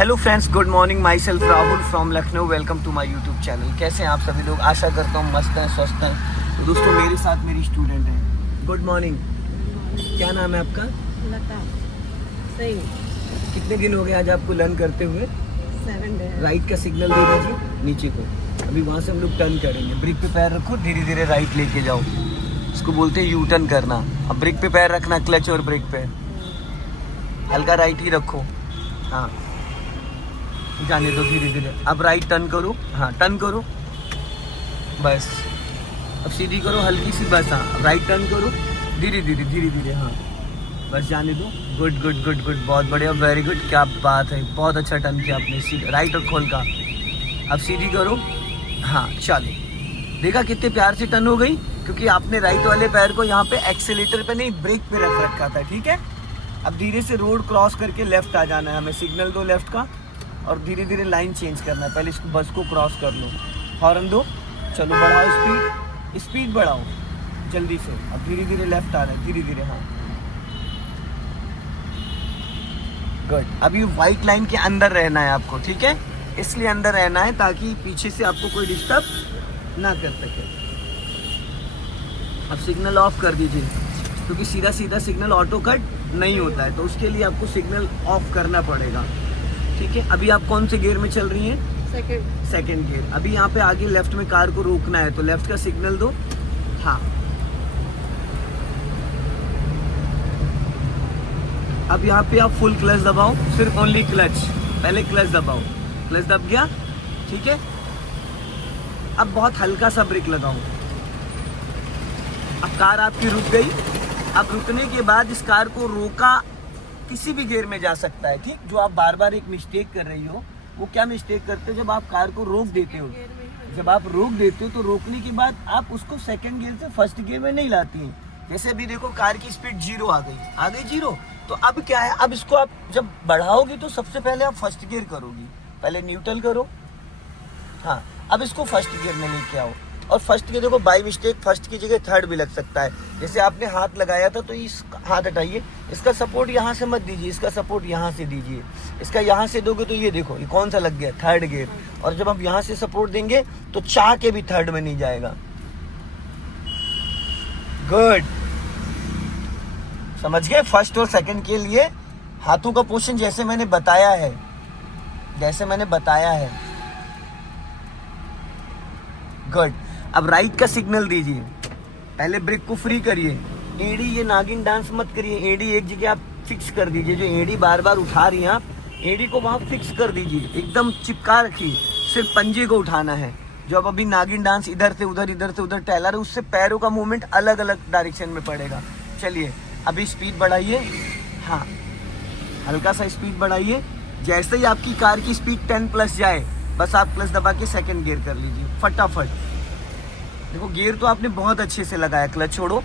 Hello friends, good morning. Myself Rahul from Lucknow. Welcome to my YouTube channel. कैसे हैं आप सभी लोग? आशा करता हूँ मस्त हैं, स्वस्थ हैं। तो दोस्तों, मेरे साथ मेरी स्टूडेंट है। Good morning. क्या नाम है आपका? लता सिंह। कितने दिन हो गए आज आपको लर्न करते हुए? 7 days। राइट का सिग्नल दे दीजिए नीचे को। अभी वहाँ से हम लोग टर्न करेंगे। ब्रेक पे पैर रखो, धीरे धीरे राइट लेके जाओ। इसको बोलते हैं यू टर्न करना। अब ब्रेक पे पैर रखना, क्लच और ब्रेक पे हल्का राइट ही रखो। हाँ, जाने दो धीरे धीरे। अब राइट टर्न करो। हाँ, टर्न करो बस। अब सीधी करो हल्की सी, बस। हाँ, राइट टर्न करो धीरे धीरे धीरे धीरे। हाँ, बस जाने दो। गुड गुड गुड गुड, बहुत बढ़िया, वेरी गुड। क्या बात है, बहुत अच्छा टर्न किया आपने। सीधा राइट और खोल का। अब सीधी करो। हाँ, चलो। देखा कितने प्यार से टर्न हो गई, क्योंकि आपने राइट वाले पैर को यहाँ पे एक्सीलेटर पे नहीं, ब्रेक पे रख रखा था। ठीक है। अब धीरे से रोड क्रॉस करके लेफ्ट आ जाना है हमें। सिग्नल दो लेफ्ट का और धीरे धीरे लाइन चेंज करना है। पहले इसको बस को क्रॉस कर लो, हॉर्न दो। चलो, बढ़ाओ स्पीड, स्पीड बढ़ाओ जल्दी से। अब धीरे धीरे लेफ्ट आ रहा है, धीरे धीरे। हाँ, गुड। अब ये व्हाइट लाइन के अंदर रहना है आपको। ठीक है, इसलिए अंदर रहना है ताकि पीछे से आपको कोई डिस्टर्ब ना कर सके। अब सिग्नल ऑफ कर दीजिए, क्योंकि सीधा सीधा सिग्नल ऑटो कट नहीं होता है, तो उसके लिए आपको सिग्नल ऑफ करना पड़ेगा। ठीक है। अभी आप कौन से गियर में चल रही हैं? Second gear. अभी यहाँ पे आगे लेफ्ट में कार को रोकना है, तो लेफ्ट का सिग्नल दो। हाँ, अब यहाँ पे आप फुल क्लच दबाओ, सिर्फ ओनली क्लच। पहले क्लच दबाओ, क्लच दब गया। ठीक है। अब बहुत हल्का सा ब्रेक लगाओ। अब कार आपकी रुक गई। अब रुकने के बाद इस कार को रोका, किसी भी गियर में जा सकता है। ठीक। जो आप बार बार एक मिस्टेक कर रही हो, वो क्या मिस्टेक करते हो? जब आप कार को रोक देते हो, जब आप रोक देते हो तो रोकने के बाद आप उसको सेकंड गियर से फर्स्ट गियर में नहीं लाती हैं। जैसे अभी देखो, कार की स्पीड 0 आ गई 0। तो अब क्या है, अब इसको आप जब बढ़ाओगी तो सबसे पहले आप फर्स्ट गियर करोगी। पहले न्यूट्रल करो। हाँ, अब इसको फर्स्ट गियर में लेके आओ। और फर्स्ट गियर देखो, बाई मिस्टेक फर्स्ट की जगह थर्ड भी लग सकता है। जैसे आपने हाथ लगाया था, तो इस हाथ हटाइए, इसका सपोर्ट यहाँ से मत दीजिए, इसका सपोर्ट यहाँ से दीजिए। इसका यहाँ से दोगे तो ये देखो, ये कौन सा लग गया? Third gear. और जब आप यहाँ से सपोर्ट देंगे तो चाह के भी थर्ड में नहीं जाएगा। गुड, समझ गए? फर्स्ट और सेकंड के लिए हाथों का पोजीशन जैसे मैंने बताया है, जैसे मैंने बताया है। गुड। अब राइट का सिग्नल दीजिए। पहले ब्रेक को फ्री करिए। एड़ी, ये नागिन डांस मत करिए। एड़ी एक जगह आप फिक्स कर दीजिए। जो एड़ी बार बार उठा रही हैं आप, एड़ी को वहां फिक्स कर दीजिए, एकदम चिपका रखिए। सिर्फ पंजे को उठाना है। जो अब अभी नागिन डांस इधर से उधर, इधर से उधर टहला रहे, उससे पैरों का मूवमेंट अलग अलग डायरेक्शन में पड़ेगा। चलिए, अभी स्पीड बढ़ाइए। हाँ, हल्का सा स्पीड बढ़ाइए। जैसे ही आपकी कार की स्पीड 10+ जाए, बस आप क्लच दबा के सेकंड गियर कर लीजिए फटाफट। देखो, गियर तो आपने बहुत अच्छे से लगाया, क्लच छोड़ो,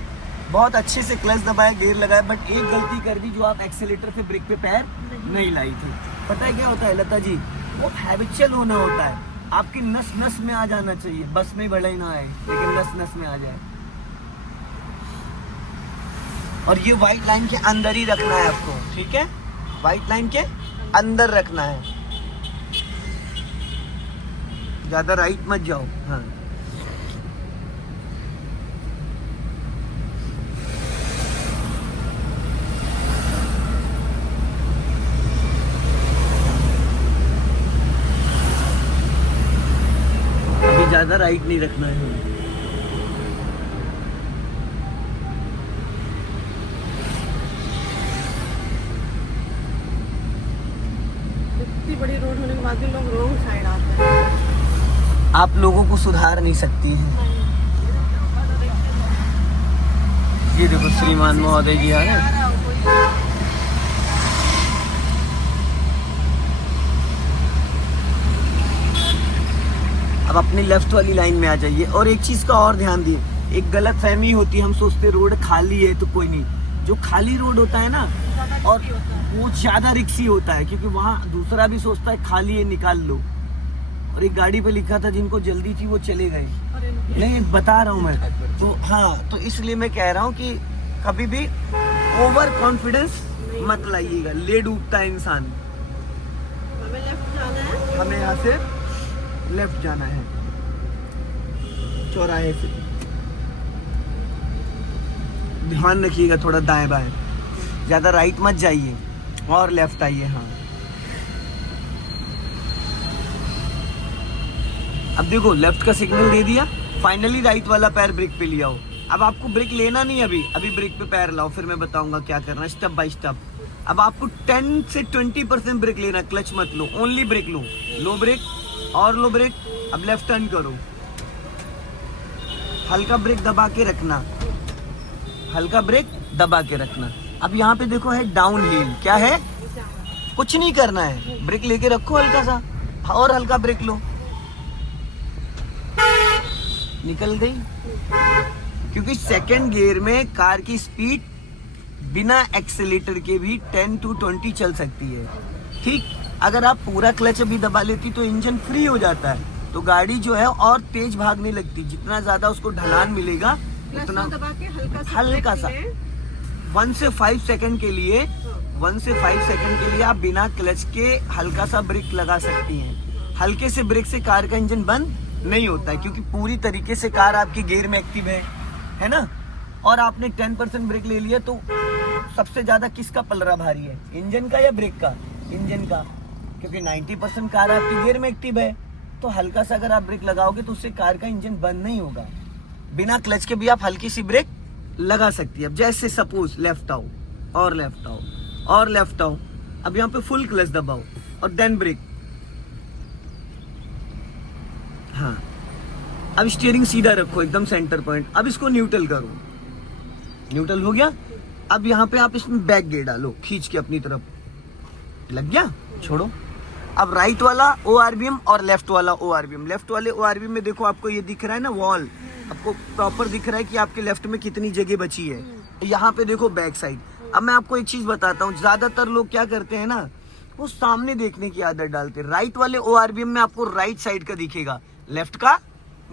बहुत अच्छे से क्लच दबाया, गियर लगाया, बट एक गलती कर दी, जो आप एक्सीलेटर से ब्रेक पे पैर नहीं लाई थी। पता है क्या होता है लता जी? वो हैबिचुअल होना होता है। आपकी नस नस में आ जाना चाहिए। बस में भले ही ना आए, लेकिन नस नस में आ जाए। और ये व्हाइट लाइन के अंदर ही रखना है आपको। ठीक है, व्हाइट लाइन के अंदर रखना है, ज्यादा राइट मत जाओ। हाँ, अभी ज्यादा राइट नहीं रखना है। इतनी बड़ी रोड होने के बाद भी लोग रोंग साइड आते हैं। आप लोगों को सुधार नहीं सकती हैं। ये देखो, श्रीमान महोदय जी आ रहे हैं। अब अपनी लेफ्ट वाली लाइन में आ जाइए। और एक चीज का और ध्यान दिए, एक गलत फहमी होती है, हम सोचते रोड खाली है तो कोई नहीं। जो खाली रोड होता है ना, और वो ज्यादा रिक्सी होता है, क्योंकि वहाँ दूसरा भी सोचता है खाली है, निकाल लो। और एक गाड़ी पे लिखा था जिनको जल्दी थी वो चले गए। नहीं, बता रहा हूँ मैं तो। हाँ, तो इसलिए मैं कह रहा हूँ कि कभी भी ओवर कॉन्फिडेंस मत लाइएगा, ले डूबता है इंसान। हमें यहाँ से लेफ्ट जाना है चौराहे से। ध्यान रखिएगा थोड़ा दाएं बाएं, ज्यादा राइट मत जाइए और लेफ्ट आइए। हाँ अब देखो लेफ्ट का सिग्नल दे दिया, फाइनली राइट वाला पैर ब्रेक पे लिया हो। अब आपको ब्रेक लेना नहीं, अभी ब्रेक पे पैर लाओ, फिर मैं बताऊंगा क्या करना स्टेप बाय स्टेप। अब आपको 10 से 20% ब्रेक लेना, क्लच मत लो, ओनली ब्रेक लो ब्रेक और लो ब्रेक। अब लेफ्ट टर्न करो, हल्का ब्रेक दबा के रखना, हल्का ब्रेक दबा के रखना। अब यहाँ पे देखो है डाउन हिल, क्या है, कुछ नहीं करना है, ब्रेक लेके रखो हल्का सा और हल्का ब्रेक लो, निकल गई। क्योंकि सेकंड गियर में कार की स्पीड बिना एक्सीलेटर के भी 10 to 20 चल सकती है। ठीक, अगर आप पूरा क्लच अभी दबा लेती तो इंजन फ्री हो जाता है, तो गाड़ी जो है और तेज भागने लगती। जितना ज्यादा उसको ढलान मिलेगा उतना दबा के हल्का सा 1 से 5 सेकंड के लिए 1 से 5 सेकंड के लिए आप बिना क्लच के हल्का सा ब्रेक लगा सकती हैं। हल्के से ब्रेक से कार का इंजन बंद नहीं होता है, क्योंकि पूरी तरीके से कार आपकी गियर में एक्टिव है ना। और आपने 10% ब्रेक ले लिया तो सबसे ज्यादा किसका पलड़ा भारी है, इंजन का या ब्रेक का? इंजन का, क्योंकि 90% कार आपकी गियर में एक्टिव है। तो हल्का सा अगर आप ब्रेक लगाओगे तो उससे कार का इंजन बंद नहीं होगा। बिना क्लच के भी आप हल्की सी ब्रेक लगा सकती है। अब जैसे सपोज लेफ्ट आओ और लेफ्ट आओ और लेफ्ट आओ, अब यहाँ पे फुल क्लच दबाओ और देन ब्रेक। हाँ, अब स्टीयरिंग सीधा रखो एकदम सेंटर पॉइंट। अब इसको न्यूट्रल करो, न्यूट्रल हो गया। अब यहाँ पे आप इसमें बैक गियर डालो खींच के अपनी तरफ, लग गया, छोड़ो। अब राइट वाला ORVM और लेफ्ट वाला ORVM। लेफ्ट वाले ORVM में देखो आपको ये दिख रहा है ना वॉल, आपको प्रॉपर दिख रहा है कि आपके लेफ्ट में कितनी जगह बची है। यहाँ पे देखो बैक साइड। अब मैं आपको एक चीज बताता हूँ, ज्यादातर लोग क्या करते हैं ना, वो सामने देखने की आदत डालते हैं। राइट वाले ORVM में आपको राइट साइड का दिखेगा, लेफ्ट का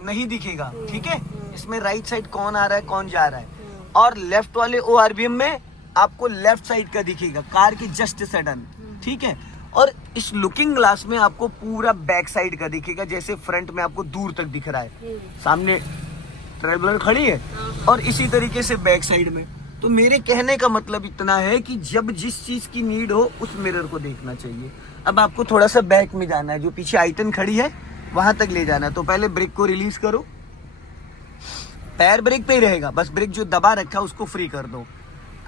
नहीं दिखेगा। ठीक है, इसमें राइट साइड कौन आ रहा है कौन जा रहा है। और लेफ्ट वाले ORVM में आपको लेफ्ट साइड का दिखेगा, कार की जस्ट सडन। ठीक है, और इस लुकिंग ग्लास में आपको पूरा बैक साइड का दिखेगा, जैसे फ्रंट में आपको दूर तक दिख रहा है, सामने ट्रेवलर खड़ी है और इसी तरीके से बैक साइड में। तो मेरे कहने का मतलब इतना है कि जब जिस चीज की नीड हो उस मिरर को देखना चाहिए। अब आपको थोड़ा सा बैक में जाना है, जो पीछे आइटन खड़ी है वहां तक ले जाना है। तो पहले ब्रेक को रिलीज करो, पैर ब्रेक पे ही रहेगा, बस ब्रेक जो दबा रखा है उसको फ्री कर दो।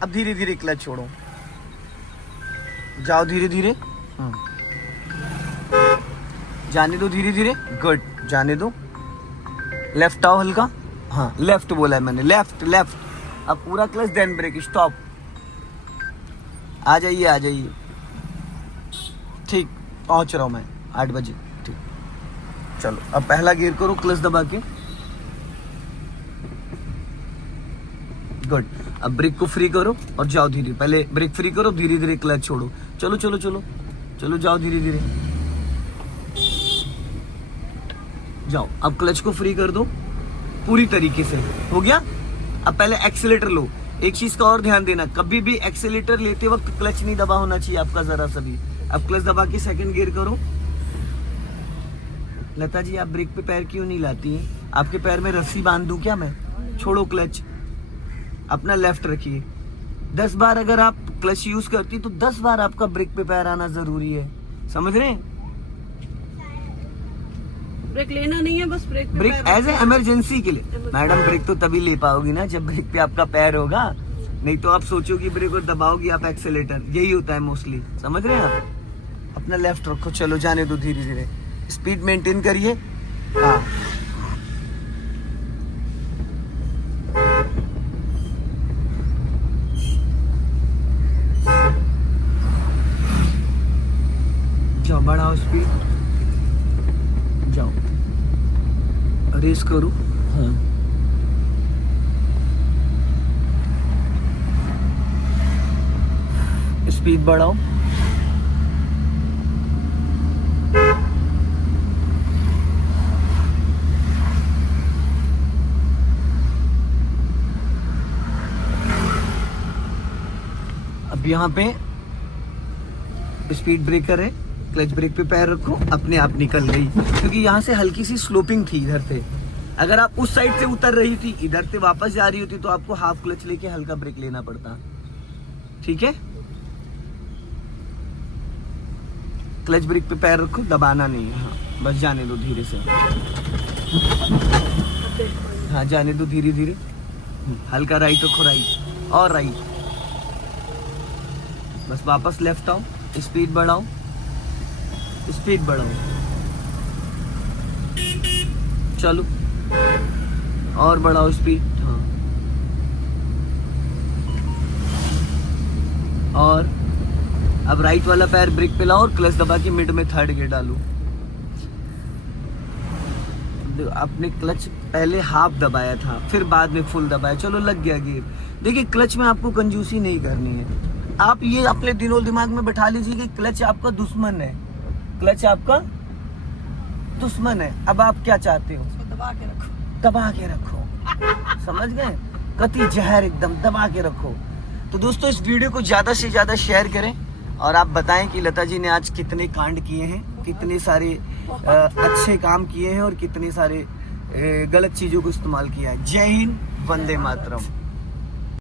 अब धीरे धीरे क्लच छोड़ो, जाओ धीरे धीरे, जाने दो धीरे धीरे, गुड, जाने दो। लेफ्ट आओ हल्का, हाँ लेफ्ट बोला है मैंने, लेफ्ट लेफ्ट। अब पूरा क्लच देन ब्रेक, स्टॉप, आ जाइए आ जाइए। ठीक, पहुंच रहा हूं मैं 8 बजे। ठीक, चलो अब पहला गियर करो क्लच दबा के, गुड। अब ब्रेक को फ्री करो और जाओ धीरे, पहले ब्रेक फ्री करो, धीरे धीरे क्लच छोड़ो, चलो चलो चलो चलो, जाओ धीरे धीरे, जाओ। अब क्लच को फ्री कर दो पूरी तरीके से, हो गया। अब पहले एक्सीलेटर लो। एक चीज का और ध्यान देना, कभी भी एक्सीलेटर लेते वक्त क्लच नहीं दबा होना चाहिए आपका जरा सा भी। अब क्लच दबा के सेकंड गियर करो। लता जी आप ब्रेक पे पैर क्यों नहीं लाती हैं? आपके पैर में रस्सी बांध दूं क्या मैं? छोड़ो क्लच, अपना लेफ्ट रखिए। 10 बार अगर आप क्लच यूज करती तो 10 बार आपका ब्रेक पे पैर आना जरूरी है, समझ रहे हैं? ब्रेक लेना नहीं है, बस ब्रेक एज ए इमरजेंसी के लिए। मैडम ब्रेक तो तभी ले पाओगी ना जब ब्रेक पे आपका पैर होगा, नहीं तो आप सोचोगी ब्रेक और दबाओगी आप एक्सेलेटर, यही होता है मोस्टली, समझ रहे हैं आप? अपना लेफ्ट रखो, चलो जाने दो धीरे धीरे, स्पीड मेंटेन करिए। हाँ, जाओ बढ़ाओ स्पीड, जाओ रेस करो। हाँ, स्पीड बढ़ाओ, अब यहाँ पे स्पीड ब्रेकर है, क्लच ब्रेक पे पैर रखो, अपने आप निकल गई, क्योंकि यहाँ से हल्की सी स्लोपिंग थी इधर से। अगर आप उस साइड से उतर रही थी, इधर से वापस जा रही होती, तो आपको हाफ क्लच लेके हल्का ब्रेक लेना पड़ता। ठीक है, क्लच ब्रेक पे पैर रखो, दबाना नहीं है। हाँ, बस जाने दो धीरे से। हाँ, जाने दो धीरे धीरे। हल्का राइट रखो, राइट और राइट। बस वापस लेफ्ट आओ, स्पीड बढ़ाओ, स्पीड बढ़ाओ। चलो और बढ़ाओ स्पीड। हाँ, और अब राइट वाला पैर ब्रेक पे लाओ और क्लच दबा के मिड में थर्ड गियर डालो। आपने क्लच पहले हाफ दबाया था, फिर बाद में फुल दबाया, चलो लग गया गियर। देखिए, क्लच में आपको कंजूसी नहीं करनी है। आप ये अपने दिनों दिमाग में बैठा लीजिए कि क्लच आपका दुश्मन है, क्लच आपका दुश्मन है। अब आप क्या चाहते हो? दबा के रखो, दबा के रखो। समझ गए? कति जहर, एकदम दबा के रखो। तो दोस्तों, इस वीडियो को ज्यादा से ज्यादा शेयर करें और आप बताएं कि लता जी ने आज कितने कांड किए हैं, कितने सारे अच्छे काम किए हैं और कितने सारे गलत चीजों को इस्तेमाल किया है। जय हिंद, वंदे मातरम।